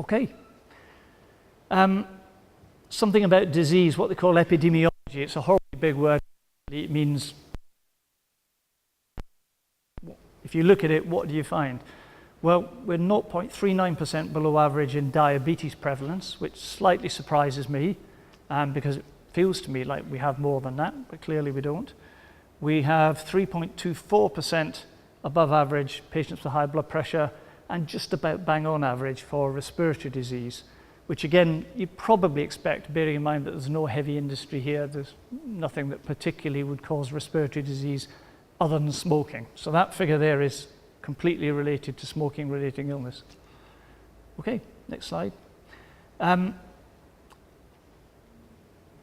Okay. Something about disease, what they call epidemiology. It's a horribly big word. It means, if you look at it, what do you find? Well, we're 0.39% below average in diabetes prevalence, which slightly surprises me because it feels to me like we have more than that, but clearly we don't. We have 3.24% above average patients with high blood pressure and just about bang on average for respiratory disease, which again, you probably expect, bearing in mind that there's no heavy industry here, there's nothing that particularly would cause respiratory disease other than smoking. So that figure there is completely related to smoking-related illness. Okay, next slide.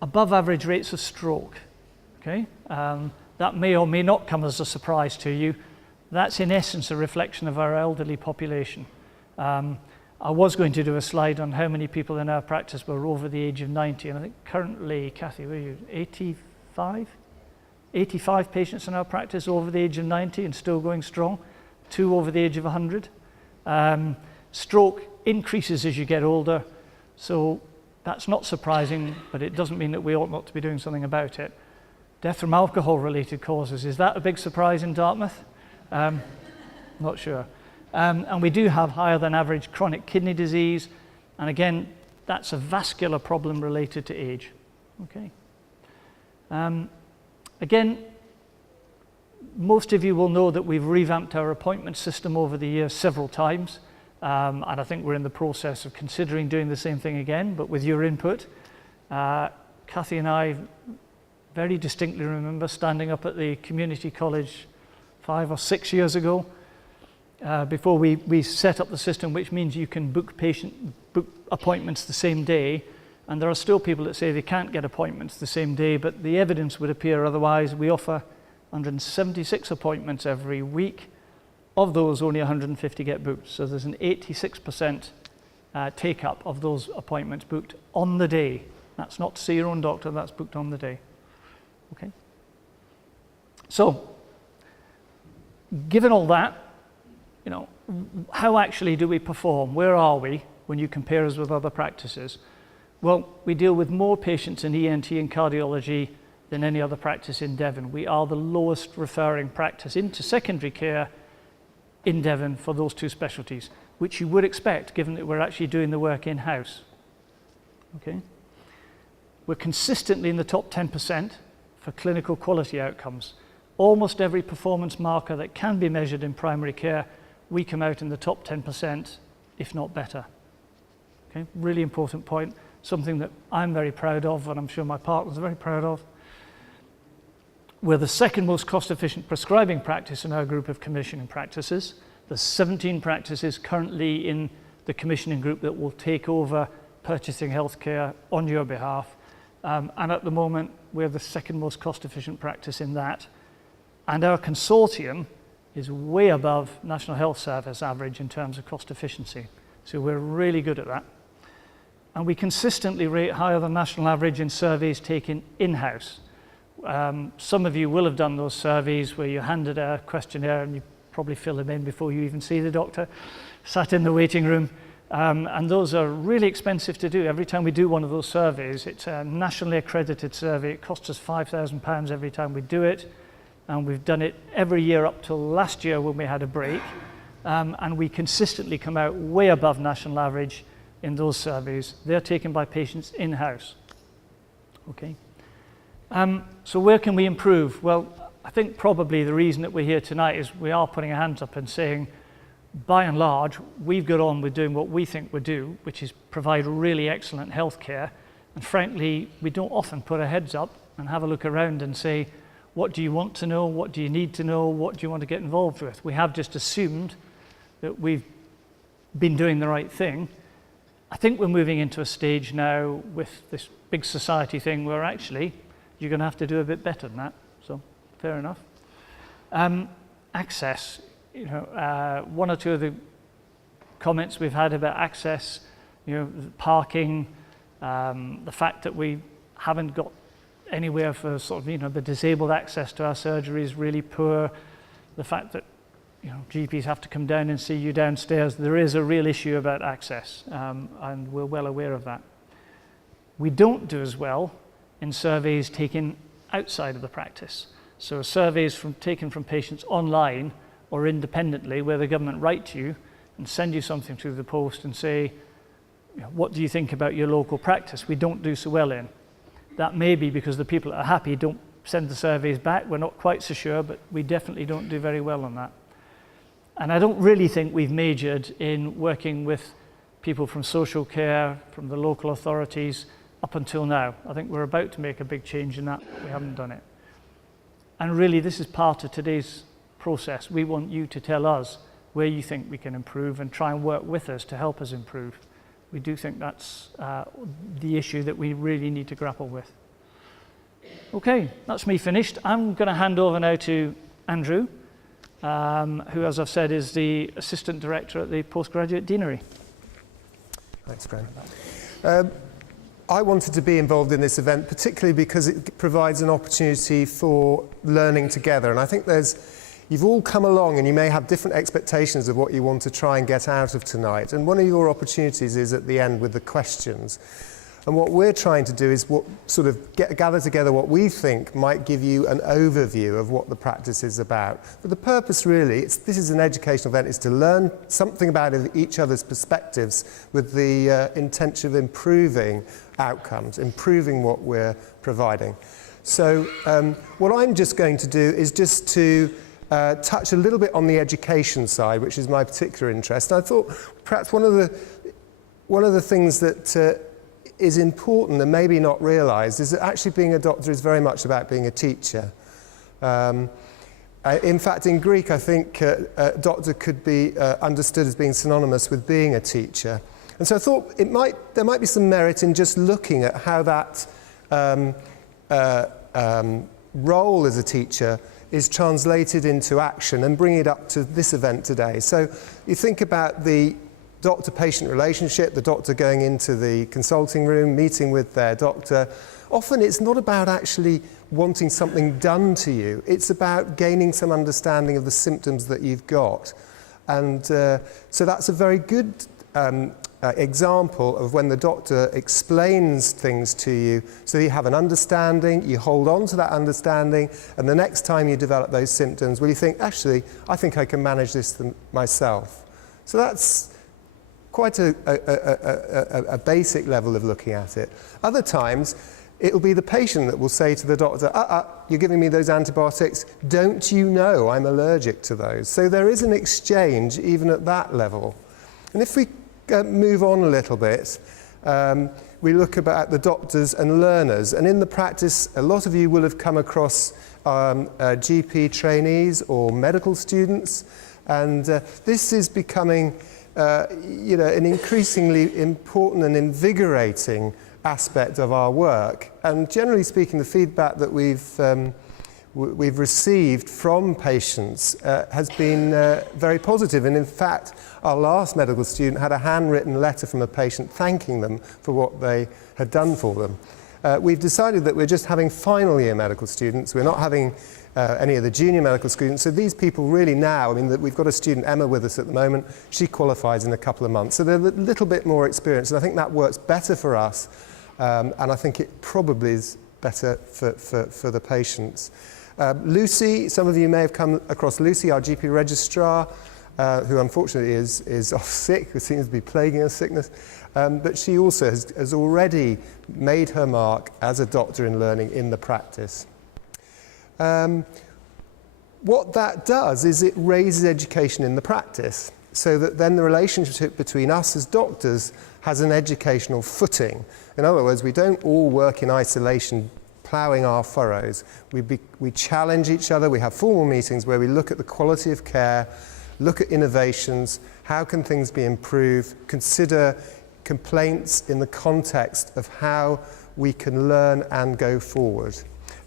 Above average rates of stroke. Okay, that may or may not come as a surprise to you. That's in essence a reflection of our elderly population. I was going to do a slide on how many people in our practice were over the age of 90, and I think currently, Kathy, were you 85? 85 patients in our practice over the age of 90 and still going strong, 2 over the age of 100. Stroke increases as you get older, so that's not surprising, but it doesn't mean that we ought not to be doing something about it. Death from alcohol-related causes, is that a big surprise in Dartmouth? Not sure. And we do have higher than average chronic kidney disease, and again, that's a vascular problem related to age. Okay. Again, most of you will know that we've revamped our appointment system over the years several times, and I think we're in the process of considering doing the same thing again, but with your input. Kathy and I very distinctly remember standing up at the community college 5 or 6 years ago before we set up the system, which means you can book appointments the same day, and there are still people that say they can't get appointments the same day, but the evidence would appear otherwise. We offer 176 appointments every week. Of those, only 150 get booked, so there's an 86% take up of those appointments booked on the day. That's not to see your own doctor, that's booked on the day. Okay. So, given all that, you know, how actually do we perform? Where are we when you compare us with other practices? Well, we deal with more patients in ENT and cardiology than any other practice in Devon. We are the lowest referring practice into secondary care in Devon for those two specialties, which you would expect given that we're actually doing the work in-house. Okay. We're consistently in the top 10% for clinical quality outcomes. Almost every performance marker that can be measured in primary care, we come out in the top 10%, if not better. Okay, really important point, something that I'm very proud of, and I'm sure my partners are very proud of. We're the second most cost-efficient prescribing practice in our group of commissioning practices. There's 17 practices currently in the commissioning group that will take over purchasing healthcare on your behalf. And at the moment, we're the second most cost-efficient practice in that. And our consortium is way above National Health Service average in terms of cost efficiency. So we're really good at that. And we consistently rate higher than national average in surveys taken in-house. Some of you will have done those surveys where you handed a questionnaire and you probably fill them in before you even see the doctor, sat in the waiting room. And those are really expensive to do. Every time we do one of those surveys, it's a nationally accredited survey. It costs us £5,000 every time we do it. And we've done it every year up till last year when we had a break. And we consistently come out way above national average in those surveys. They're taken by patients in-house. Okay. So where can we improve? Well, I think probably the reason that we're here tonight is we are putting our hands up and saying, by and large, we've got on with doing what we think we do, which is provide really excellent healthcare. And frankly, we don't often put our heads up and have a look around and say, what do you want to know? What do you need to know? What do you want to get involved with? We have just assumed that we've been doing the right thing. I think we're moving into a stage now with this big society thing where actually you're going to have to do a bit better than that. So, fair enough. Access. You know, one or two of the comments we've had about access, you know, parking, the fact that we haven't got anywhere for sort of, you know, the disabled access to our surgery is really poor. The fact that, you know, GPs have to come down and see you downstairs. There is a real issue about access, and we're well aware of that. We don't do as well in surveys taken outside of the practice. So surveys taken from patients online or independently, where the government write to you and send you something through the post and say, what do you think about your local practice? We don't do so well in. That may be because the people that are happy don't send the surveys back. We're not quite so sure, but we definitely don't do very well on that. And I don't really think we've majored in working with people from social care, from the local authorities, up until now. I think we're about to make a big change in that. We haven't done it. And really, this is part of today's process. We want you to tell us where you think we can improve and try and work with us to help us improve. We do think that's the issue that we really need to grapple with. Okay, that's me finished. I'm going to hand over now to Andrew, who, as I've said, is the Assistant Director at the Postgraduate Deanery. Thanks, Graham. I wanted to be involved in this event, particularly because it provides an opportunity for learning together. And I think you've all come along and you may have different expectations of what you want to try and get out of tonight. And one of your opportunities is at the end with the questions. And what we're trying to do is gather together what we think might give you an overview of what the practice is about. But the purpose really, this is an educational event, is to learn something about each other's perspectives with the intention of improving outcomes, improving what we're providing. So what I'm just going to do is just to touch a little bit on the education side, which is my particular interest. And I thought perhaps one of the things that is important and maybe not realised is that actually being a doctor is very much about being a teacher. In fact, in Greek, I think doctor could be understood as being synonymous with being a teacher. And so I thought there might be some merit in just looking at how that role as a teacher is translated into action and bring it up to this event today. So you think about the doctor-patient relationship, the doctor going into the consulting room, meeting with their doctor. Often it's not about actually wanting something done to you. It's about gaining some understanding of the symptoms that you've got. And so that's a very good example of when the doctor explains things to you so you have an understanding, you hold on to that understanding, and the next time you develop those symptoms, well, you think, actually, I think I can manage this myself. So that's quite a basic level of looking at it. Other times, it will be the patient that will say to the doctor, you're giving me those antibiotics, don't you know I'm allergic to those? So there is an exchange even at that level. And if we move on a little bit, we look about the doctors and learners. And in the practice, a lot of you will have come across GP trainees or medical students. And this is becoming an increasingly important and invigorating aspect of our work. And generally speaking, the feedback that we've received from patients has been very positive. And in fact, our last medical student had a handwritten letter from a patient thanking them for what they had done for them. We've decided that we're just having final year medical students. We're not having any of the junior medical students. So these people really now, we've got a student, Emma, with us at the moment. She qualifies in a couple of months. So they're a little bit more experienced. And I think that works better for us. And I think it probably is better for the patients. Lucy, some of you may have come across Lucy, our GP registrar, who unfortunately is off sick, who seems to be plaguing her sickness. But she also has already made her mark as a doctor in learning in the practice. What that does is it raises education in the practice, so that then the relationship between us as doctors has an educational footing. In other words, we don't all work in isolation, ploughing our furrows. We challenge each other. We have formal meetings where we look at the quality of care, look at innovations, how can things be improved, consider complaints in the context of how we can learn and go forward.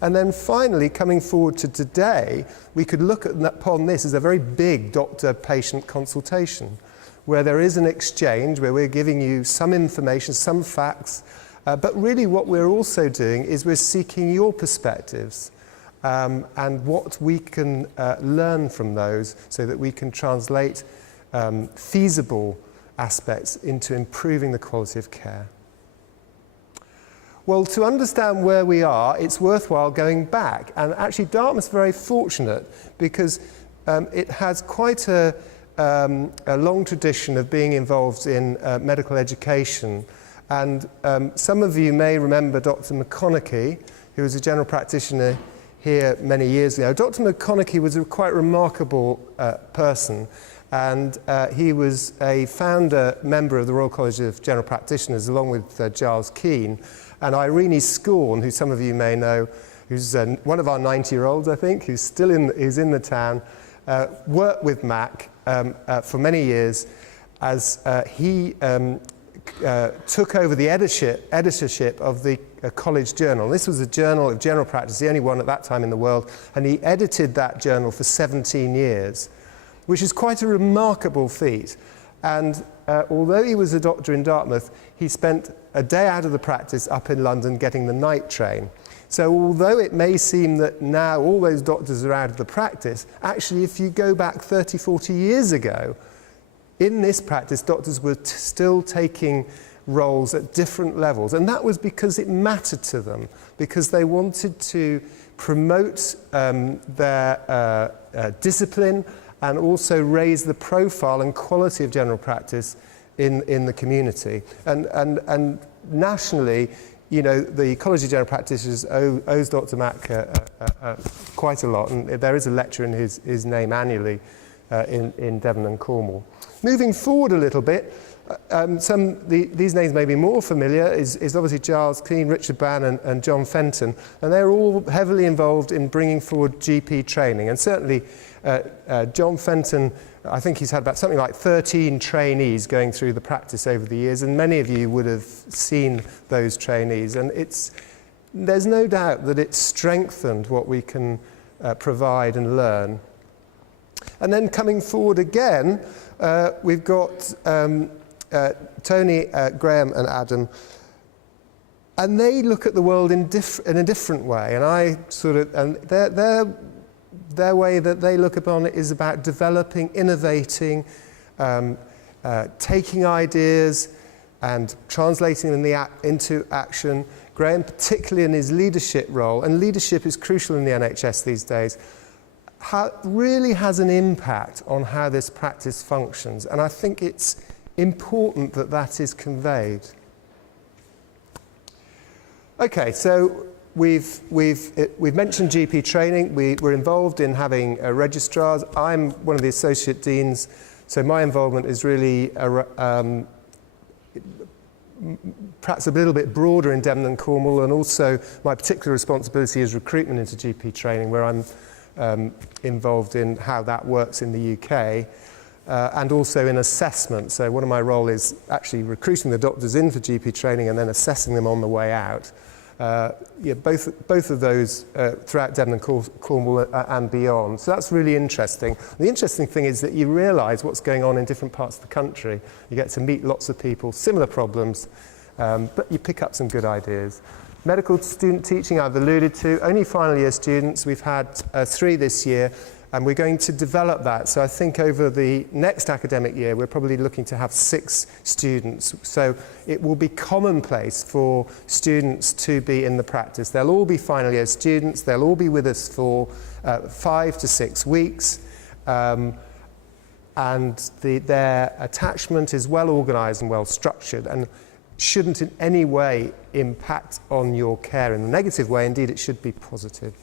And then finally, coming forward to today, we could look upon this as a very big doctor-patient consultation, where there is an exchange, where we're giving you some information, some facts, but really what we're also doing is we're seeking your perspectives. and what we can learn from those so that we can translate feasible aspects into improving the quality of care. Well, to understand where we are, it's worthwhile going back. And actually, Dartmouth's very fortunate because it has quite a long tradition of being involved in medical education. And some of you may remember Dr. McConaughey, who was a general practitioner here many years ago. Dr. McConaughey was a quite remarkable person. And he was a founder member of the Royal College of General Practitioners, along with Giles Keane. And Irene Scorn, who some of you may know, who's one of our 90-year-olds, I think, who's still in the town, worked with Mac for many years as he took over the editorship of the college journal. This was a journal of general practice, the only one at that time in the world, and he edited that journal for 17 years, which is quite a remarkable feat. And although he was a doctor in Dartmouth, he spent a day out of the practice up in London getting the night train. So although it may seem that now all those doctors are out of the practice, actually if you go back 30, 40 years ago, in this practice, doctors were still taking roles at different levels. And that was because it mattered to them, because they wanted to promote their discipline and also raise the profile and quality of general practice in the community. And nationally, you know, the College of General Practitioners owes Dr. Mack quite a lot, and there is a lecture in his name annually in Devon and Cornwall. Moving forward a little bit, these names may be more familiar, is obviously Giles Keane, Richard Bann and John Fenton, and they're all heavily involved in bringing forward GP training. And certainly John Fenton, I think he's had about something like 13 trainees going through the practice over the years, and many of you would have seen those trainees. And there's no doubt that it's strengthened what we can provide and learn. And then coming forward again, we've got Tony, Graham and Adam, and they look at the world in a different way. And their way that they look upon it is about developing, innovating, taking ideas and translating them into action. Graham, particularly in his leadership role, and leadership is crucial in the NHS these days, really has an impact on how this practice functions. And I think it's important that that is conveyed. Okay, so we've mentioned GP training. We're involved in having registrars. I'm one of the associate deans, so my involvement is really perhaps a little bit broader in Devon and Cornwall, and also my particular responsibility is recruitment into GP training, where I'm involved in how that works in the UK, and also in assessment. So one of my role is actually recruiting the doctors in for GP training and then assessing them on the way out. Both of those throughout Devon and Cornwall and beyond. So that's really interesting. The interesting thing is that you realise what's going on in different parts of the country. You get to meet lots of people, similar problems, but you pick up some good ideas. Medical student teaching I've alluded to, only final year students. We've had 3 this year, and we're going to develop that. So I think over the next academic year, we're probably looking to have 6 students. So it will be commonplace for students to be in the practice. They'll all be final year students. They'll all be with us for 5 to 6 weeks. And their attachment is well organised and well structured, and shouldn't in any way impact on your care in a negative way. Indeed, it should be positive.